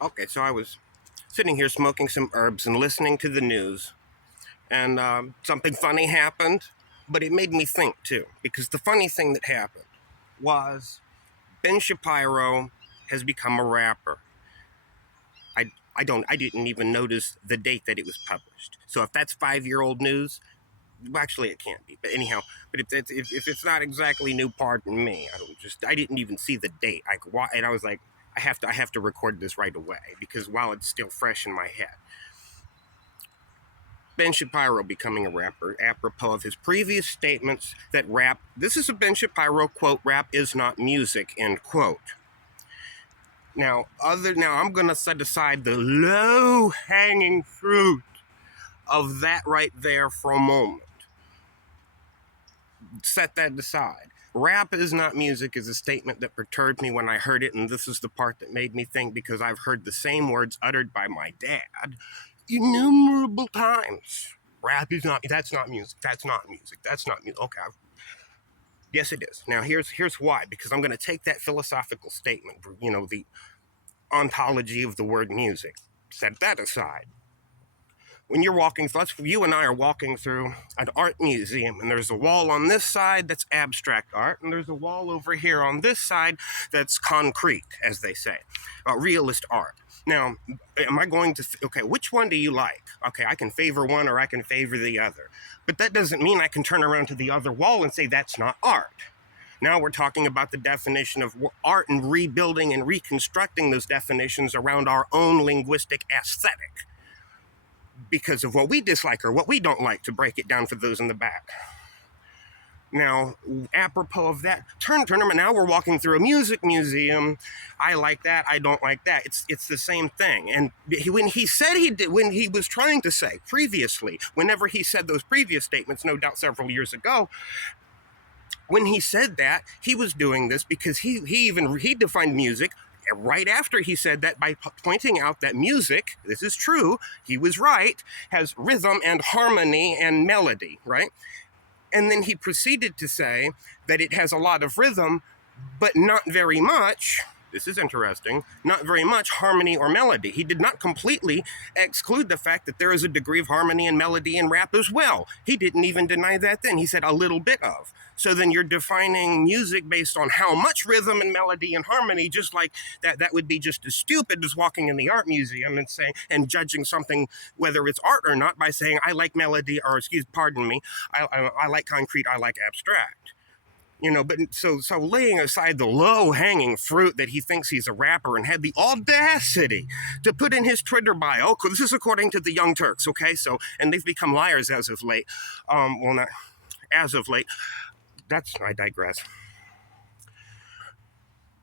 Okay, so I was sitting here smoking some herbs and listening to the news, and something funny happened, but it made me think too, because the funny thing that happened was Ben Shapiro has become a rapper. I didn't even notice the date that it was published. So if that's 5-year-old news, well, actually it can't be. But anyhow, but if it's not exactly new, pardon me. I didn't even see the date. And I was like, I have to record this right away because while it's still fresh in my head. Ben Shapiro becoming a rapper, apropos of his previous statements that rap, this is a Ben Shapiro quote, rap is not music, end quote. Now I'm gonna set aside the low-hanging fruit of that right there for a moment. Set that aside. Rap is not music is a statement that perturbed me when I heard it, and this is the part that made me think because I've heard the same words uttered by my dad innumerable times. Rap is not, that's not music, that's not music, that's not music. Okay, yes it is. Now here's why, because I'm going to take that philosophical statement, the ontology of the word music, set that aside. When you're walking, you and I are walking through an art museum, and there's a wall on this side that's abstract art, and there's a wall over here on this side that's concrete, as they say, realist art. Now, am I going to, okay, which one do you like? Okay, I can favor one or I can favor the other. But that doesn't mean I can turn around to the other wall and say that's not art. Now we're talking about the definition of art and rebuilding and reconstructing those definitions around our own linguistic aesthetic because of what we dislike or what we don't like, to break it down for those in the back. Now, apropos of that, now we're walking through a music museum. I like that, I don't like that. It's the same thing. And when he was trying to say previously, whenever he said those previous statements, no doubt several years ago, when he said that, he was doing this because he defined music right after he said that by pointing out that music, this is true, he was right, has rhythm and harmony and melody, right? And then he proceeded to say that it has a lot of rhythm, but not very much, this is interesting, not very much harmony or melody. He did not completely exclude the fact that there is a degree of harmony and melody in rap as well. He didn't even deny that then. He said a little bit of. So then you're defining music based on how much rhythm and melody and harmony, just like that would be just as stupid as walking in the art museum and saying, and judging something, whether it's art or not, by saying, I like melody, or pardon me, I like concrete, I like abstract. But so laying aside the low-hanging fruit that he thinks he's a rapper and had the audacity to put in his Twitter bio, this is according to the Young Turks, okay? So, and they've become liars as of late. Well, not as of late. I digress.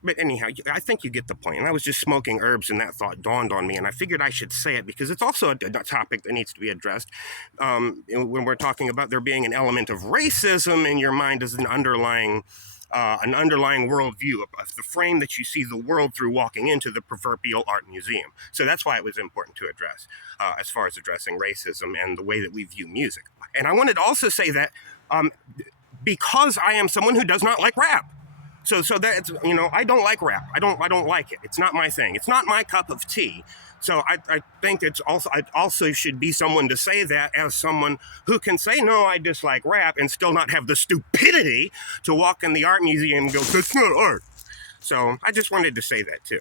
But anyhow, I think you get the point. And I was just smoking herbs and that thought dawned on me. And I figured I should say it because it's also a topic that needs to be addressed. When we're talking about there being an element of racism in your mind as an underlying worldview, of the frame that you see the world through walking into the proverbial art museum. So that's why it was important to address as far as addressing racism and the way that we view music. And I wanted to also say that because I am someone who does not like rap. So that's, I don't like rap. I don't like it. It's not my thing. It's not my cup of tea. So I think I also should be someone to say that as someone who can say, no, I dislike rap and still not have the stupidity to walk in the art museum and go, that's not art. So I just wanted to say that too.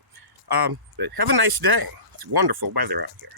But have a nice day. It's wonderful weather out here.